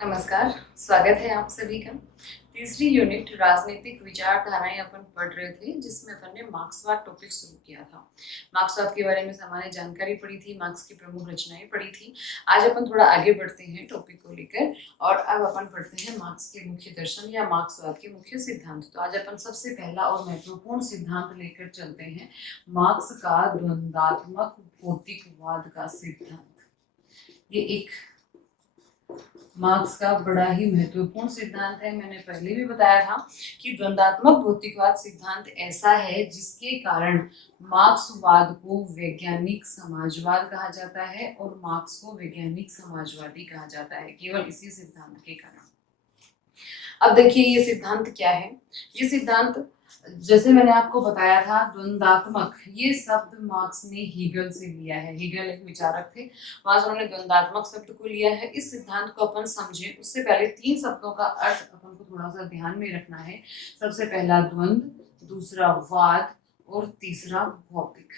नमस्कार, स्वागत है आप सभी का। तीसरी यूनिट राजनीतिक विचारधाराएं अपन पढ़ रहे थे, जिसमें अपन ने मार्क्सवाद टॉपिक शुरू किया था। मार्क्सवाद के बारे में सामान्य जानकारी पढ़ी थी, मार्क्स की प्रमुख रचनाएं पढ़ी थी। आज अपन थोड़ा आगे बढ़ते हैं टॉपिक को लेकर और अब अपन पढ़ते हैं मार्क्स के मुख्य दर्शन या मार्क्सवाद के मुख्य सिद्धांत। तो आज अपन सबसे पहला और महत्वपूर्ण सिद्धांत लेकर चलते हैं, मार्क्स का द्वंद्वात्मक भौतिकवाद का सिद्धांत। ये एक मार्क्स का बड़ा ही महत्वपूर्ण सिद्धांत है। मैंने पहले भी बताया था कि द्वंद्वात्मक भौतिकवाद सिद्धांत ऐसा है जिसके कारण मार्क्सवाद को वैज्ञानिक समाजवाद कहा जाता है और मार्क्स को वैज्ञानिक समाजवादी कहा जाता है, केवल इसी सिद्धांत के कारण। अब देखिए ये सिद्धांत क्या है। ये सिद्धांत, जैसे मैंने आपको बताया था, द्वंद्वात्मक, ये शब्द मार्क्स ने हीगल से लिया है। हीगल एक विचारक थे, वहां से उन्होंने द्वंद्वात्मक शब्द को लिया है। इस सिद्धांत को अपन समझे उससे पहले तीन शब्दों का अर्थ अपन को थोड़ा सा ध्यान में रखना है। सबसे पहला द्वंद्व, दूसरा वाद और तीसरा भौतिक।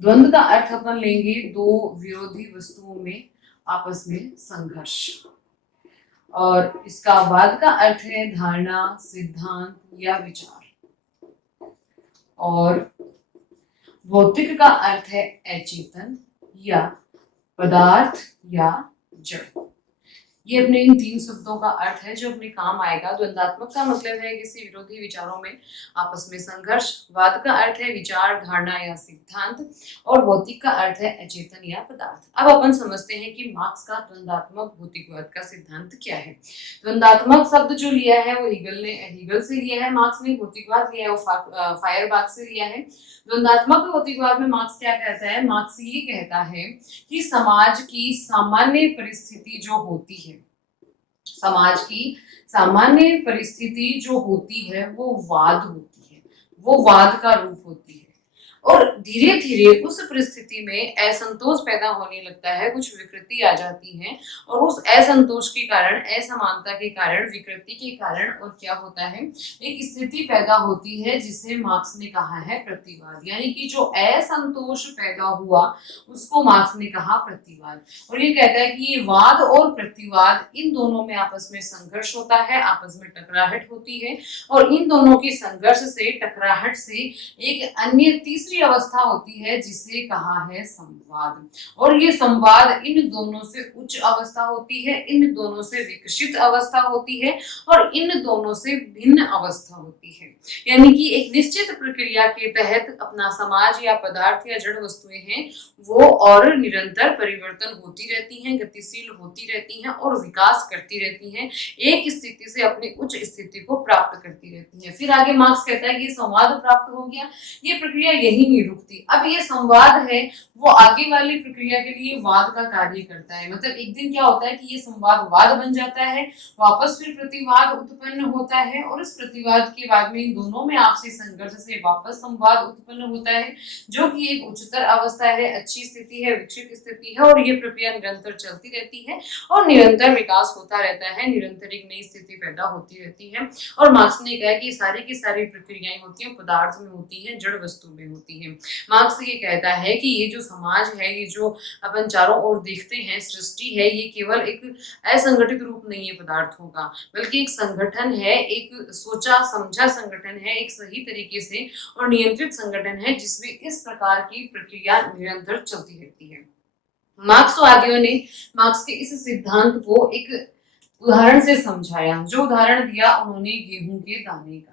द्वंद्व का अर्थ अपन लेंगे दो विरोधी वस्तुओं में आपस में संघर्ष, और इसका वाद का अर्थ है धारणा, सिद्धांत या विचार, और भौतिक का अर्थ है अचेतन या पदार्थ या जड़। ये अपने इन तीन शब्दों का अर्थ है जो अपने काम आएगा। द्वंद्वात्मक का मतलब है किसी विरोधी विचारों में आपस में संघर्ष, वाद का अर्थ है विचार, धारणा या सिद्धांत, और भौतिक का अर्थ है अचेतन या पदार्थ। अब अपन समझते हैं कि मार्क्स का द्वंद्वात्मक भौतिकवाद का सिद्धांत क्या है। द्वंद्वात्मक शब्द जो लिया है वो हीगल से लिया है, मार्क्स ने भौतिकवाद लिया है वो फायरबाख से लिया है। द्वंद्वात्मक भौतिकवाद में मार्क्स क्या कहता है? मार्क्स ये कहता है कि समाज की सामान्य परिस्थिति जो होती है, समाज की सामान्य परिस्थिति जो होती है वो वाद होती है, वो वाद का रूप होती है, और धीरे धीरे उस परिस्थिति में असंतोष पैदा होने लगता है, कुछ विकृति आ जाती है, और उस असंतोष के कारण, असमानता के कारण, विकृति के कारण और क्या होता है, एक स्थिति पैदा होती है जिसे मार्क्स ने कहा है प्रतिवाद। यानी कि जो असंतोष पैदा हुआ उसको मार्क्स ने कहा प्रतिवाद। और ये कहता है कि ये वाद और प्रतिवाद, इन दोनों में आपस में संघर्ष होता है, आपस में टकराहट होती है, और इन दोनों की संघर्ष से, टकराहट से एक अन्य तीसरी अवस्था होती है जिसे कहा है संवाद। और ये संवाद इन दोनों से उच्च अवस्था होती है, इन दोनों से विकसित अवस्था होती है, और इन दोनों से भिन्न अवस्था होती है। यानी कि एक निश्चित प्रक्रिया के तहत अपना समाज या पदार्थ या जड़ वस्तुएं हैं वो और निरंतर परिवर्तन होती रहती हैं, गतिशील होती रहती हैं और विकास करती रहती हैं, एक स्थिति से अपनी उच्च स्थिति को प्राप्त करती रहती हैं। फिर आगे मार्क्स कहता है कि संवाद प्राप्त हो गया, ये प्रक्रिया यही नहीं रुकती। अब ये संवाद है वो आगे वाली प्रक्रिया के लिए वाद का कार्य करता है। मतलब एक दिन क्या होता है कि ये संवाद वाद बन जाता है, वापस फिर प्रतिवाद उत्पन्न होता है, और इस प्रतिवाद के बाद में इन दोनों में आपसी संघर्ष से वापस संवाद उत्पन्न होता है, जो कि एक उच्चतर अवस्था है, अच्छी स्थिति है, विकसित स्थिति है, और ये प्रक्रिया निरंतर चलती रहती है और निरंतर विकास होता रहता है, निरंतर एक नई स्थिति पैदा होती रहती है। और मार्क्स ने कहा कि सारी की सारी प्रक्रियाएं होती हैं पदार्थ में होती हैं, जड़ वस्तु में होती हैं। मार्क्स ये कहता है कि ये जो समाज है, ये जो अपन चारों ओर देखते हैं, सृष्टि है, ये केवल एक असंगठित रूप नहीं है पदार्थों का, बल्कि एक संगठन है, एक सोचा समझा संगठन है, एक सही तरीके से और नियंत्रित संगठन है जिसमें इस प्रकार की प्रक्रिया निरंतर चलती रहती है। मार्क्सवादियों ने मार्क्स के इस सिद्धांत को एक उदाहरण से समझाया। जो उदाहरण दिया उन्होंने गेहूं के दाने का।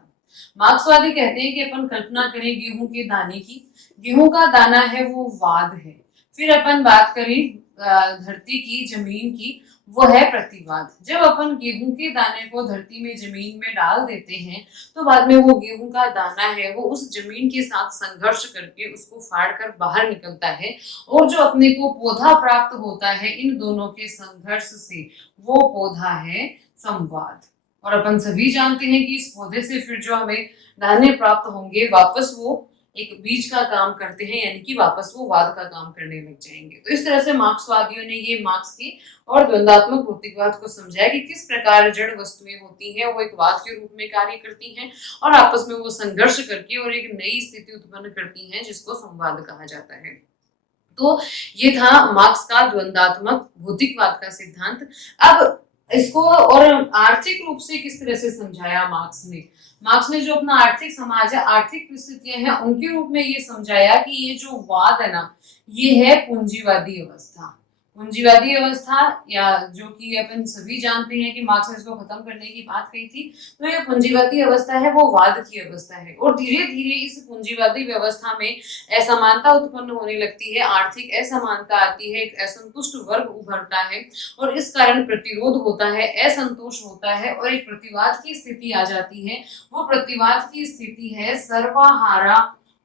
मार्क्सवादी कहते हैं कि अपन कल्पना करें गेहूं के दाने की, गेहूं का दाना है वो वाद है। फिर अपन बात करें धरती की, जमीन की, वो है प्रतिवाद। जब अपन गेहूं के दाने को धरती में, जमीन में डाल देते हैं तो बाद में वो गेहूं का दाना है वो उस जमीन के साथ संघर्ष करके उसको फाड़ कर बाहर निकलता है, और जो अपने को पौधा प्राप्त होता है इन दोनों के संघर्ष से, वो पौधा है संवाद। और अपन सभी जानते हैं कि इस पौधे से फिर जो हमें दाने प्राप्त होंगे वापस वो एक बीज का काम करते हैं, यानी कि वापस वो वाद का काम करने लग जाएंगे। तो इस तरह से मार्क्सवादियों ने ये मार्क्स की और द्वंद्वात्मक भौतिकवाद को समझाया कि किस प्रकार जड़ वस्तुएं होती हैं वो एक वाद के रूप में कार्य करती हैं और आपस में वो संघर्ष करके और एक नई स्थिति उत्पन्न करती हैं जिसको संवाद कहा जाता है। तो ये था मार्क्स का द्वंद्वात्मक भौतिकवाद का सिद्धांत। अब इसको और आर्थिक रूप से किस तरह से समझाया मार्क्स ने जो अपना आर्थिक समाज है, आर्थिक परिस्थितियां हैं, उनके रूप में ये समझाया कि ये जो वाद है ना, ये है पूंजीवादी अवस्था। पूंजीवादी अवस्था, या जो कि अपन सभी जानते हैं कि मार्क्स ने इसको खत्म करने की बात कही थी, तो ये पूंजीवादी अवस्था है, वो वाद की अवस्था है। और धीरे धीरे इस पूंजीवादी व्यवस्था में असमानता उत्पन्न होने लगती है, आर्थिक असमानता आती है, एक असंतुष्ट वर्ग उभरता है और इस कारण प्रतिरोध होता है, असंतोष होता है और एक प्रतिवाद की स्थिति आ जाती है। वो प्रतिवाद की स्थिति है सर्वहारा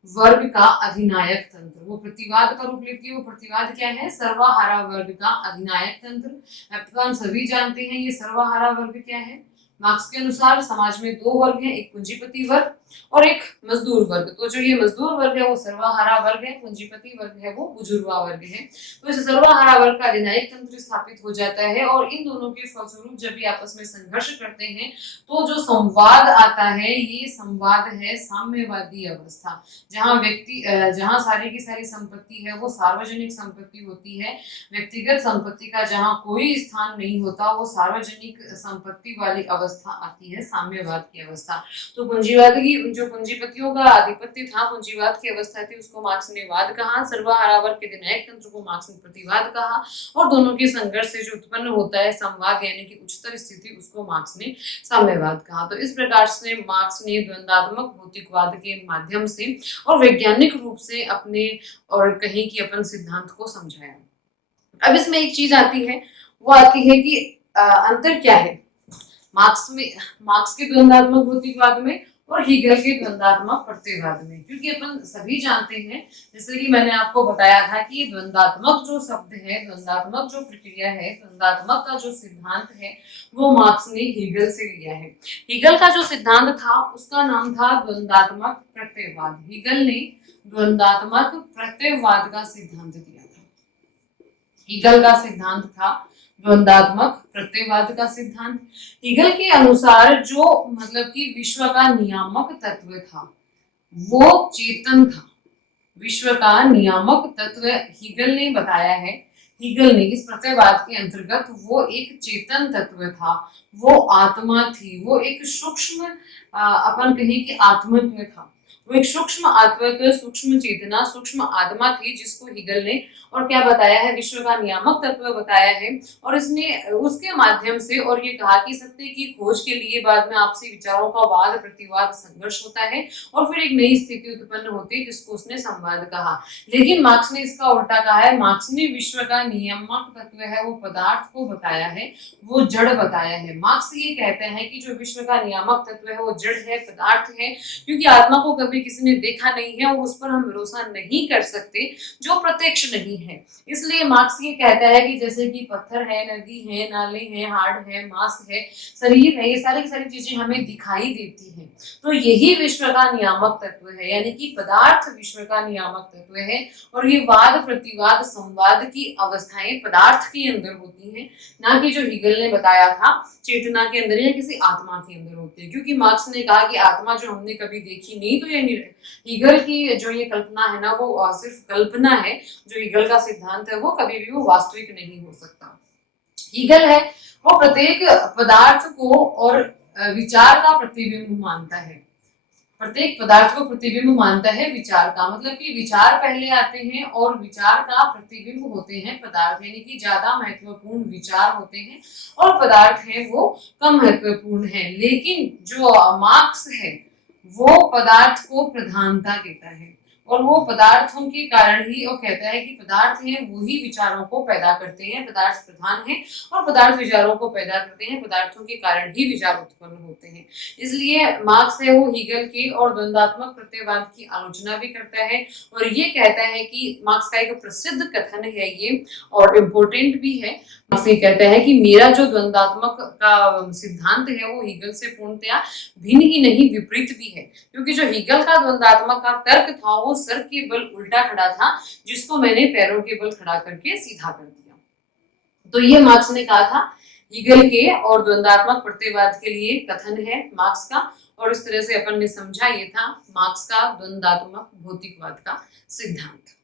वर्ग का अधिनायक तंत्र। वो प्रतिवाद का रूप लेती है। वो प्रतिवाद क्या है? सर्वहारा वर्ग का अधिनायक तंत्र। हम सभी जानते हैं ये सर्वहारा वर्ग क्या है। मार्क्स के अनुसार समाज में दो वर्ग हैं, एक पूंजीपति वर्ग और एक मजदूर वर्ग। तो जो ये मजदूर वर्ग है वो सर्वहारा वर्ग है, पूंजीपति वर्ग है वो बुजुर्गा वर्ग है। तो इस सर्वहारा वर्ग का अधिनायक तंत्र स्थापित हो जाता है और इन दोनों के फलस्वरूप जब ये आपस में संघर्ष करते हैं तो जो संवाद आता है, ये संवाद है साम्यवादी अवस्था। जहां सारी की सारी संपत्ति है वो सार्वजनिक संपत्ति होती है, व्यक्तिगत संपत्ति का जहां कोई स्थान नहीं होता, वो सार्वजनिक संपत्ति वाली अवस्था आती है, साम्यवाद की अवस्था। तो पूंजीवाद की जो पूंजीपतियों का आधिपत्य था, पूंजीवाद की अवस्था थी, उसको मार्क्स ने वाद कहा। सर्वहारा वर्ग के अधिनायक तंत्र को मार्क्स ने प्रतिवाद कहा और दोनों के संघर्ष से जो उत्पन्न होता है संवाद यानी कि उच्चतर स्थिति, उसको मार्क्स ने साम्यवाद कहा। तो इस प्रकार से मार्क्स ने द्वंद्वात्मक भौतिकवाद के माध्यम से और वैज्ञानिक रूप से अपने और कहीं कि अपन सिद्धांत को समझाया। अब इसमें एक चीज आती है, वो आती है कि अंतर क्या है मार्क्स के द्वंद्वात्मक भौतिकवाद में और हीगल के द्वंद्वात्मक प्रत्ययवाद में। क्योंकि अपन सभी जानते हैं, जैसे कि मैंने आपको बताया था कि द्वंद्वात्मक जो शब्द है, द्वंद्वात्मक जो प्रक्रिया है, द्वंद्वात्मक का जो सिद्धांत है, वो मार्क्स ने हीगल से लिया है। हीगल का जो सिद्धांत था उसका नाम था द्वंद्वात्मक प्रत्ययवाद। हीगल ने द्वंद्वात्मक प्रत्ययवाद का सिद्धांत दिया था। हीगल का सिद्धांत था द्वंद्वात्मक प्रत्ययवाद का सिद्धांत। हीगल के अनुसार जो मतलब कि विश्व का नियामक तत्व था वो चेतन था। विश्व का नियामक तत्व हीगल ने बताया है। हीगल ने इस प्रत्ययवाद के अंतर्गत वो एक चेतन तत्व था, वो आत्मा थी, वो एक सूक्ष्म अपन कहें कि आत्मत्व था। वो एक सूक्ष्म आत्मत्व, सूक्ष्म चेतना, सूक्ष्म आत्मा थी जिसको हीगल ने और क्या बताया है, विश्व का नियामक तत्व बताया है। और इसने उसके माध्यम से और ये कहा कि सत्य की खोज के लिए बाद में आपसी विचारों का वाद प्रतिवाद संघर्ष होता है और फिर एक नई स्थिति उत्पन्न होती है जिसको उसने संवाद कहा। लेकिन मार्क्स ने इसका उल्टा कहा है। मार्क्स ने विश्व का नियामक तत्व है वो पदार्थ को बताया है, वो जड़ बताया है। मार्क्स ये कहते हैं कि जो विश्व का नियामक तत्व है वो जड़ है, पदार्थ है, क्योंकि आत्मा को कभी किसी ने देखा नहीं है और उस पर हम भरोसा नहीं कर सकते जो प्रत्यक्ष नहीं है। इसलिए मार्क्स ये कहता है कि जैसे कि पत्थर है, नदी है, नाले हैं, हार्ड है, मांस है, शरीर है, ये सारी की सारी चीजें हमें दिखाई देती हैं, तो यही विश्व का नियामक तत्व है, यानी कि पदार्थ विश्व का नियामक तत्व है। और ये वाद प्रतिवाद संवाद की अवस्थाएं पदार्थ के अंदर होती हैं, ना कि जो हीगल ने बताया था चेतना के अंदर या किसी आत्मा के अंदर होती है। क्योंकि मार्क्स ने कहा कि आत्मा जो हमने कभी देखी नहीं, तो ये हीगल की जो ये कल्पना है ना वो सिर्फ कल्पना है। जो हीगल का सिद्धांत है वो कभी भी वो वास्तविक नहीं हो सकता। हीगल है वो प्रत्येक पदार्थ को और विचार का प्रतिबिंब मानता है। प्रत्येक पदार्थ को प्रतिबिंब मानता है विचार का, मतलब कि विचार पहले आते हैं और विचार का प्रतिबिंब होते हैं पदार्थ, यानी कि ज्यादा महत्वपूर्ण विचार होते हैं और पदार्थ है वो कम महत्वपूर्ण है। लेकिन जो मार्क्स है वो पदार्थ को प्रधानता देता है और वो पदार्थों के कारण ही, और कहता है कि पदार्थ हैं वही विचारों को पैदा करते हैं, पदार्थ प्रधान है और पदार्थ विचारों को पैदा करते हैं, पदार्थों के कारण ही विचार उत्पन्न होते हैं। इसलिए मार्क्स है वो हीगल के और द्वंद्वात्मक प्रत्ययवाद की आलोचना भी करता है और ये कहता है कि मार्क्स का एक प्रसिद्ध कथन है ये और इम्पोर्टेंट भी है। मार्क्स ये कहता है कि मेरा जो द्वंद्वात्मक का सिद्धांत है वो हीगल से पूर्णतया भिन्न ही नहीं विपरीत भी है, क्योंकि जो हीगल का द्वंद्वात्मक का तर्क था वो सर के बल उल्टा खड़ा था, जिसको मैंने पैरों के बल खड़ा करके सीधा कर दिया। तो ये मार्क्स ने कहा था हीगल के और द्वंद्वात्मक प्रत्ययवाद के लिए कथन है मार्क्स का, और इस तरह से अपन ने समझा ये था मार्क्स का द्वंद्वात्मक भौतिकवाद का सिद्धांत।